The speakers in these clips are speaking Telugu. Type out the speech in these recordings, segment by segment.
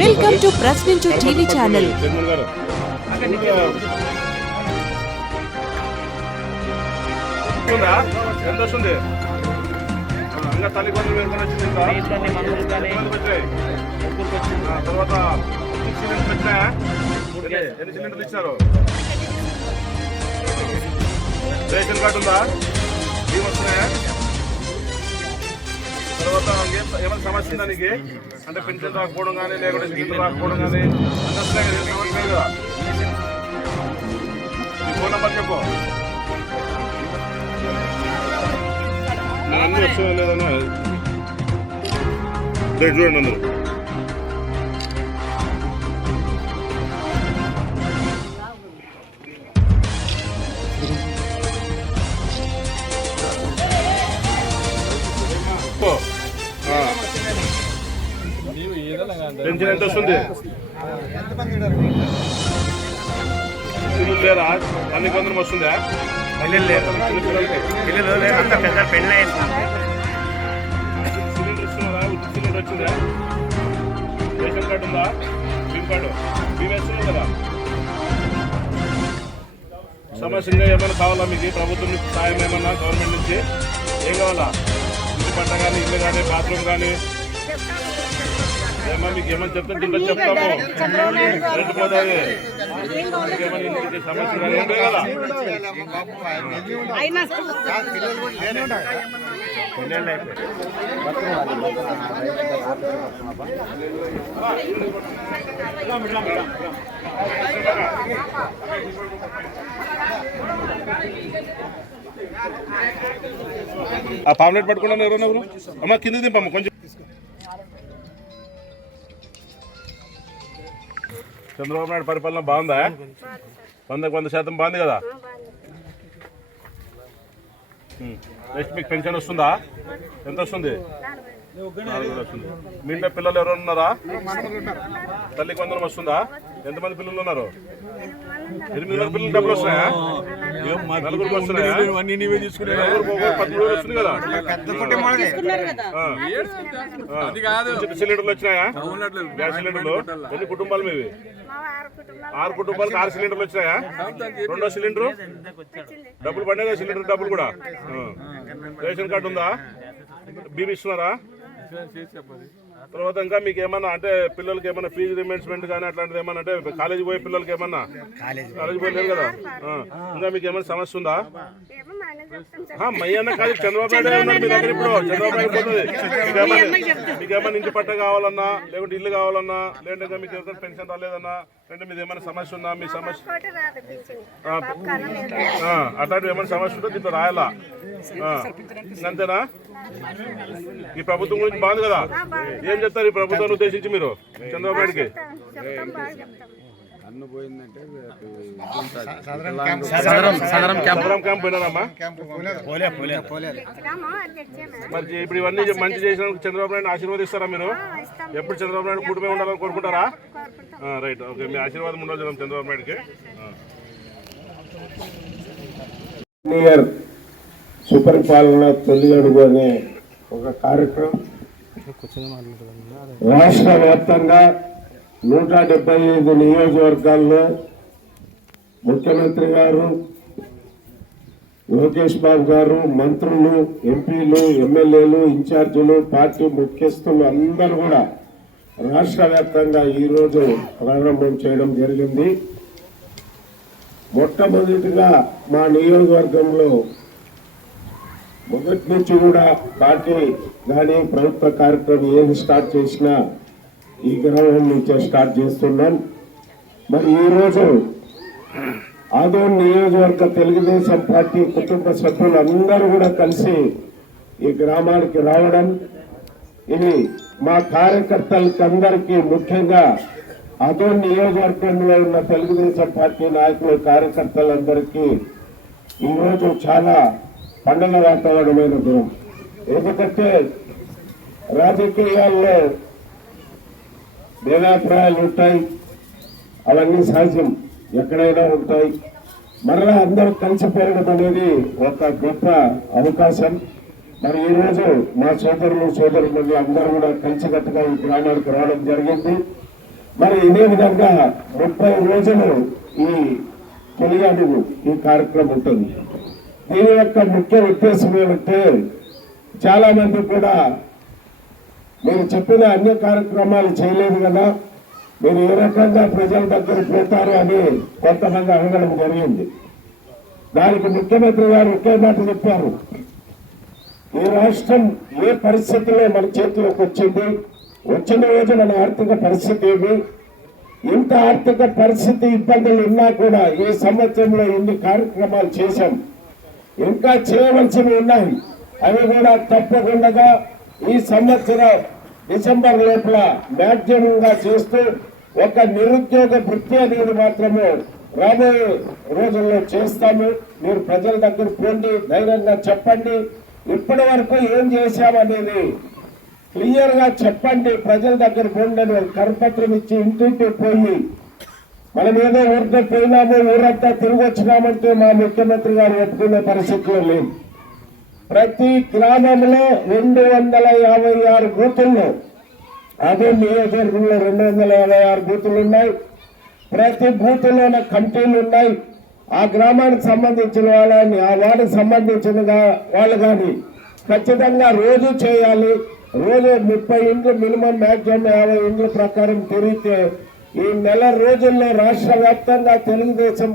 Welcome to Prashninchu TV channel? ఎంత వస్తుంది? ఇంకా తల్లి కొందరు ఎంత వచ్చింది తర్వాత సిలిండర్లు వచ్చాయా? ఎన్ని- సిలిండర్లు ఇచ్చారు రేషన్ కార్డు ఉందా? ఏమి వస్తున్నాయా? తర్వాత ఏమైనా సమస్య ఉందా నీకు? అంటే పెన్షన్ రాకపోవడం కానీ లేకుంటే సిలిండర్ రాకపోవడం కానీ అంటే సమస్య లేదు? కదా నీ ఫోన్ నెంబర్ చెప్పు. అన్నీ వస్తున్నాయా లేదన్నా చూడండి అందరూ పెన్షన్ ఎంత వస్తుంది లేరా? అన్ని కొందరం వస్తుందా పిల్లలు అంత పెద్ద పెళ్ళి సిలిండర్ ఇస్తున్నారా ఉచిత సిలిండర్ వచ్చిందా? రేషన్ కార్డు ఉందా? బిమ్ కార్డు. బిమ్ వేస్తున్నావు కదా. సమస్యగా ఏమైనా కావాలా మీకు? ప్రభుత్వం నుంచి సాయం ఏమన్నా? గవర్నమెంట్ నుంచి? ఏం కావాలా? ఇంటి పట్ట కానీ ఇల్లు కానీ బాత్రూమ్ కానీ మీకు ఏమైనా దీంట్లో చెప్తాము. పోతాయి ఆ పాంప్లెట్ పట్టుకున్నాను ఎవరన్నా ఎవరు? అమ్మ కింద దింపమ్మ కొంచెం. చంద్రబాబు నాయుడు పరిపాలన బాగుందా? వందకు వంద శాతం బాగుంది కదా? నెక్స్ట్ మీకు పెన్షన్ వస్తుందా? ఎంత వస్తుంది? మీ ఇంట్లో పిల్లలు ఎవరు ఉన్నారా? తల్లికి వందనం వస్తుందా? ఎంతమంది పిల్లలు ఉన్నారు? ఎనిమిది పిల్లలు డబ్బులు వస్తున్నాయా? ఒక్కొక్కరు పదమూడు వేలు వస్తుంది కదా. సిలిండర్లు వచ్చినాయా? గ్యాస్ సిలిండర్లు? ఎన్ని కుటుంబాలు మీవి? ఆరు కుటుంబాలకు ఆరు సిలిండర్లు వచ్చినాయా? రెండో సిలిండర్? డబ్బులు పడినాయి సిలిండర్ డబ్బులు కూడా. రేషన్ కార్డు ఉందా? బీబీ ఇస్తున్నారా? తర్వాత ఇంకా మీకు ఏమన్నా అంటే పిల్లలకి ఏమన్నా ఫీజు రిమెంట్స్మెంట్ కానీ అట్లాంటిది ఏమన్నా అంటే కాలేజీ పోయే పిల్లలకి ఏమన్నా? కాలేజీ పోయలేదు కదా. ఇంకా మీకు ఏమైనా సమస్య ఉందా? మయ్యన్న కాదు చంద్రబాబు నాయుడు ఉన్నారు మీ దగ్గర ఇప్పుడు. చంద్రబాబు నాయుడు పోతుంది. మీకేమన్నా మీకేమన్నా ఇంటి పట్ట కావాలన్నా లేకుంటే ఇల్లు కావాలన్నా లేదంటే మీకు ఎవరికైనా పెన్షన్ రాలేదన్నా లేదంటే మీది ఏమైనా సమస్య ఉందా మీ సమస్య అట్లాంటివి ఏమైనా సమస్య ఉంటే దీంట్లో రాయాలా? అంతేనా ఈ ప్రభుత్వం గురించి బాగుంది కదా? ఏం చెప్తారు ఈ ప్రభుత్వాన్ని ఉద్దేశించి మీరు? చంద్రబాబు నాయుడుకి సదరం క్యాంప్ పోయినారమ్మా? మరి ఇప్పుడు ఇవన్నీ మంచి చేసిన చంద్రబాబు నాయుడు ఆశీర్వదిస్తారా మీరు? ఎప్పుడు చంద్రబాబు నాయుడు కూటమి ఉండాలని కోరుకుంటారా? రైట్. ఓకే మీ ఆశీర్వాదం ఉండాలి చంద్రబాబు నాయుడుకి. సుపరిపాలన తొలి అడుగు అనే ఒక కార్యక్రమం రాష్ట్ర వ్యాప్తంగా నూట డెబ్బై ఐదు నియోజకవర్గాల్లో ముఖ్యమంత్రి గారు లోకేష్ బాబు గారు మంత్రులు ఎంపీలు ఎమ్మెల్యేలు ఇన్ఛార్జీలు పార్టీ ముఖ్యస్థులు అందరూ కూడా రాష్ట్ర వ్యాప్తంగా ఈరోజు ప్రారంభం చేయడం జరిగింది. మొట్టమొదటిగా మా నియోజకవర్గంలో మొదటి నుంచి కూడా పార్టీ కానీ ప్రభుత్వ కార్యక్రమం ఏది స్టార్ట్ చేసినా ఈ గ్రామం నుంచే స్టార్ట్ చేస్తున్నాం మరి ఈరోజు ఆదోన్ నియోజకవర్గ తెలుగుదేశం పార్టీ కుటుంబ సభ్యులందరూ కూడా కలిసి ఈ గ్రామానికి రావడం ఇది మా కార్యకర్తలకి అందరికీ ముఖ్యంగా అదో నియోజకవర్గంలో ఉన్న తెలుగుదేశం పార్టీ నాయకులు కార్యకర్తలందరికీ ఈరోజు చాలా పండుగ వాతావరణమైన దినం. ఎందుకంటే రాజకీయాల్లో భేదాభిప్రాయాలు ఉంటాయి. అవన్నీ సహజం. ఎక్కడైనా ఉంటాయి. మరలా అందరూ కలిసిపోవడం అనేది ఒక గొప్ప అవకాశం. మరి ఈ రోజు మా సోదరులు సోదరులు అందరూ కూడా కలిసికట్టుగా ఈ గ్రామానికి రావడం జరిగింది. మరి ఇదే విధంగా ముప్పై రోజులు ఈ తొలి అడుగు ఈ కార్యక్రమం ఉంటుంది. దీని యొక్క ముఖ్య ఉద్దేశం ఏమంటే చాలా మంది కూడా మీరు చెప్పిన అన్ని కార్యక్రమాలు చేయలేదు కదా. మీరు ఏ రకంగా ప్రజల దగ్గర పోతారు అని కొంతమంది అడగడం జరిగింది. దానికి ముఖ్యమంత్రి గారు ఒకే మాట చెప్పారు. ఈ రాష్ట్రం ఏ పరిస్థితిలో మన చేతిలోకి వచ్చింది? వచ్చిన రోజు మన ఆర్థిక పరిస్థితి ఏమి? ఇంత ఆర్థిక పరిస్థితి ఇబ్బందులు ఉన్నా కూడా ఈ సంవత్సరంలో ఇన్ని కార్యక్రమాలు చేశాం. ఇంకా చేయవలసినవి ఉన్నాయి. అవి కూడా తప్పకుండా ఈ సంవత్సరం డిసెంబర్ లోపల మ్యాక్సిమంగా చేస్తూ ఒక నిరుద్యోగ వృత్తి అనేది మాత్రమే రాబోయే రోజుల్లో చేస్తాము. మీరు ప్రజల దగ్గర పోండి ధైర్యంగా చెప్పండి. ఇప్పటి వరకు ఏం చేశామనేది క్లియర్గా చెప్పండి. ప్రజల దగ్గర పోండి అని కరపత్రం ఇచ్చి ఇంటింటి పోయి మనం ఏదో ఊరికే పోయినాము ఊరంతా తిరిగి వచ్చినామంటే మా ముఖ్యమంత్రి గారు ఒప్పుకునే పరిస్థితిలో లేదు ప్రతి గ్రామంలో రెండు వందల యాభై ఆరు బూతుల్లో అదే నియోజకవర్గంలో రెండు వందల యాభై ఆరు బూతులు ఉన్నాయి. ప్రతి బూతులోన కమిటీలు ఉన్నాయి. ఆ గ్రామానికి సంబంధించిన వాళ్ళని ఆ వార్డుకు సంబంధించిన వాళ్ళు కానీ ఖచ్చితంగా రోజు చేయాలి. రోజు ముప్పై ఇండ్లు మినిమం మ్యాక్సిమం యాభై ఇండ్ల ప్రకారం తిరిగితే ఈ నెల రోజుల్లో రాష్ట్ర వ్యాప్తంగా తెలుగుదేశం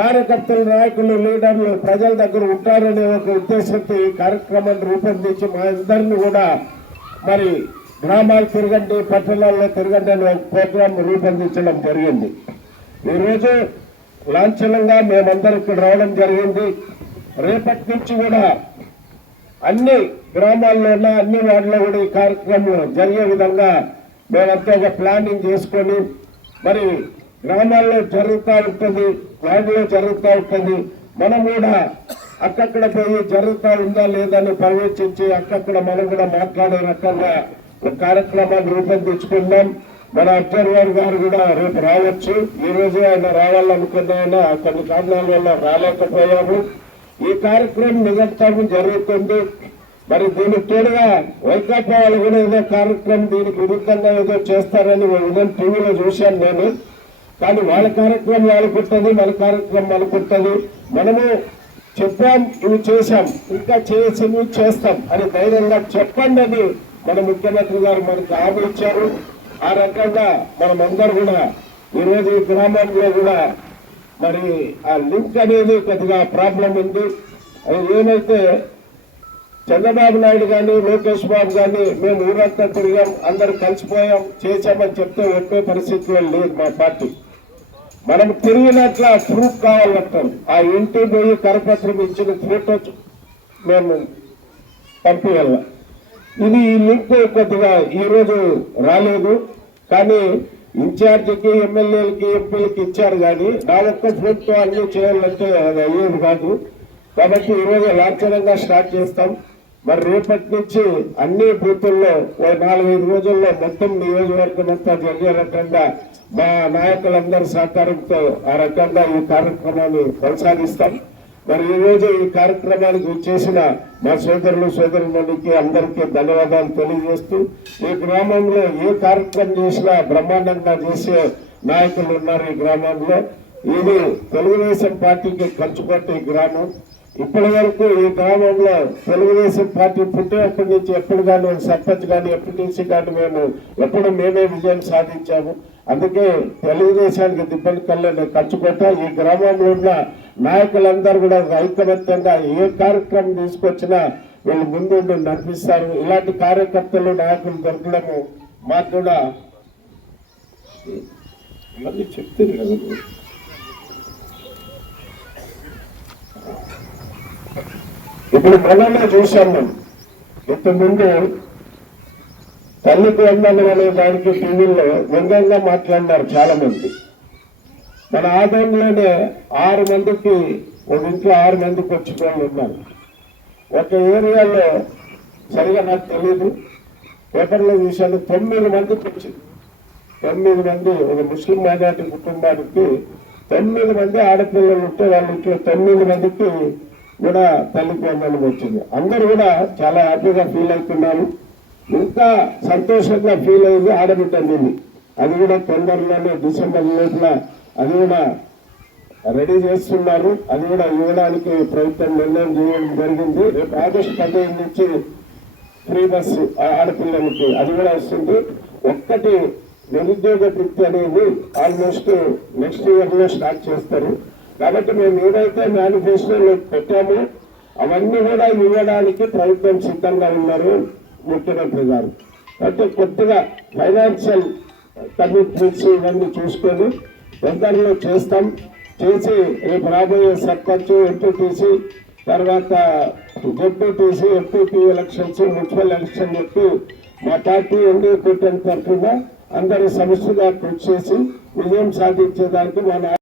కార్యకర్తలు నాయకులు లీడర్లు ప్రజల దగ్గర ఉంటారనే ఒక ఉద్దేశంతో ఈ కార్యక్రమాన్ని రూపొందించి మా ఇద్దరిని కూడా మరి గ్రామాలు తిరగండి పట్టణాల్లో తిరగండి అనే ఒక ప్రోగ్రాం రూపొందించడం జరిగింది. ఈరోజు లాంఛనంగా మేమందరం ఇక్కడ రావడం జరిగింది. రేపటి నుంచి కూడా అన్ని గ్రామాల్లో ఉన్న అన్ని వార్డులో కూడా ఈ కార్యక్రమం జరిగే విధంగా మేమంతా ఒక ప్లానింగ్ చేసుకొని మరి గ్రామాల్లో జరుగుతూ ఉంటుంది ప్లాంట్లో జరుగుతూ ఉంటుంది. మనం కూడా అక్కక్కడ పోయి జరుగుతూ ఉందా లేదా అని పర్యవేక్షించి అక్కక్కడ మనం కూడా మాట్లాడే రకంగా ఒక కార్యక్రమాన్ని రూపొందించుకుందాం. మన అబ్జర్వర్ గారు కూడా రేపు రావచ్చు. ఈ రోజు ఆయన రావాలనుకున్న ఆయన కొన్ని కారణాల వల్ల రాలేకపోయాము. ఈ కార్యక్రమం నిరంతరం జరుగుతుంది. మరి దీనికి తోడుగా వైకాపా వాళ్ళు కూడా ఏదో కార్యక్రమం దీనికి విరుద్ధంగా ఏదో చేస్తారని ఉదయం టీవీలో చూశాను నేను. కానీ వాళ్ళ కార్యక్రమం వాళ్ళకుంటుంది మన కార్యక్రమం మనకుంటుంది మనము చెప్పాం ఇవి చేశాం. ఇంకా చేసినవి చేస్తాం అని ధైర్యంగా చెప్పండి అని మన ముఖ్యమంత్రి గారు మనకు హామీ ఇచ్చారు. ఆ రకంగా మనమందరూ కూడా ఈరోజు ఈ గ్రామంలో కూడా మరి ఆ లింక్ అనేది కొద్దిగా ప్రాబ్లం ఉంది. అది ఏమైతే చంద్రబాబు నాయుడు కానీ లోకేష్ బాబు కానీ మేము ఊరంతా తిరిగాం అందరు కలిసిపోయాం చేశామని చెప్తే ఒప్పే పరిస్థితిలో లేదు మా పార్టీ. మనం తిరిగినట్ల ప్రూఫ్ కావాలంటారు ఆ ఇంటి పోయి కరపత్రం ఇచ్చిన ఫోటో మేము పంపించాల ఇది ఈ లింక్ కొద్దిగా ఈ రోజు రాలేదు. కానీ ఇన్ఛార్జికి ఎమ్మెల్యేలకి ఎంపీలకి ఇచ్చారు కానీ నా ఒక్క ఫోటో అన్ని చేయాలంటే అది అయ్యేది కాదు. కాబట్టి ఈరోజు లాంఛనంగా స్టార్ట్ చేస్తాం. మరి రేపటి నుంచి అన్ని బూతుల్లో ఓ నాలుగైదు రోజుల్లో మొత్తం నియోజకవర్గం అంతా జరిగే రకంగా మా నాయకులందరి సహకారంతో ఆ రకంగా ఈ కార్యక్రమాన్ని కొనసాగిస్తాం. మరి ఈ రోజు ఈ కార్యక్రమానికి చేసిన మా సోదరులు సోదరులకి అందరికీ ధన్యవాదాలు తెలియజేస్తూ ఈ గ్రామంలో ఏ కార్యక్రమం చేసినా బ్రహ్మాండంగా చేసే నాయకులు ఉన్నారు ఈ గ్రామంలో. ఇది తెలుగుదేశం పార్టీకి ఖర్చు ఈ గ్రామం. ఇప్పటి వరకు ఈ గ్రామంలో తెలుగుదేశం పార్టీ పుట్టినప్పటి నుంచి ఎప్పుడు కానీ సర్పంచ్ కానీ ఎంపీటీసీ కానీ మేము ఎప్పుడు మేమే విజయం సాధించాము. అందుకే తెలుగుదేశానికి దిబ్బలు కళ్ళని ఖర్చుకొట్ట ఈ గ్రామంలో ఉన్న నాయకులందరూ కూడా ఐకమత్యంగా ఏ కార్యక్రమం తీసుకొచ్చినా వీళ్ళు ముందుండి నడిపిస్తారు. ఇలాంటి కార్యకర్తలు నాయకులు దొరకడము మాకు కూడా ఇవన్నీ చెప్తుంది కదా? ఇప్పుడు మనమే చూశాం మనం ఇంతకుముందు తల్లికి వందనం అనే దానికి టీవీల్లో వ్యంగ్యంగా మాట్లాడినారు చాలా మంది మన ఆదంలోనే ఆరు మందికి ఒక ఇంట్లో ఆరు మందికి వచ్చిన వాళ్ళు ఉన్నారు. ఒక ఏరియాలో సరిగా నాకు తెలియదు పేపర్లో చూశాను తొమ్మిది మందికి వచ్చింది తొమ్మిది మంది ఒక ముస్లిం మైనార్టీ కుటుంబానికి తొమ్మిది మంది ఆడపిల్లలు ఉంటే వాళ్ళ ఇంట్లో తొమ్మిది మందికి కూడా తల్లికి వందనం వచ్చింది. అందరూ కూడా చాలా హ్యాపీగా ఫీల్ అవుతున్నారు. ఇంకా సంతోషంగా ఫీల్ అయింది ఆడబిడ్డ నీళ్ళు అది కూడా తొందరలోనే డిసెంబర్ లోపల అది కూడా రెడీ చేస్తున్నారు. అది కూడా ఇవ్వడానికి ప్రభుత్వం నిర్ణయం చేయడం జరిగింది. రేపు ఆగస్టు పదిహేను నుంచి ఫ్రీ బస్సు ఆడపిల్లలకి అది కూడా వస్తుంది. ఒక్కటి నిరుద్యోగ వృత్తి అనేది ఆల్మోస్ట్ నెక్స్ట్ ఇయర్లో స్టార్ట్ చేస్తారు. కాబట్టి మేము ఏదైతే మేనిఫెస్టోలో పెట్టామో అవన్నీ కూడా ఇవ్వడానికి ప్రభుత్వం సిద్ధంగా ఉన్నారు ముఖ్యమంత్రి గారు. కాబట్టి కొద్దిగా ఫైనాన్షియల్ కమిట్మెంట్స్ ఇవన్నీ చూసుకొని తొందరలో చేస్తాం చేసి రేపు రాబోయే సర్పంచ్ ఎంపీటీసీ తర్వాత ZPTC MPP elections municipal election చెప్పి మా పార్టీ ఎన్డీ కూటమి తరఫున అందరి సమస్యగా కృషి చేసి విజయం సాధించేదానికి మన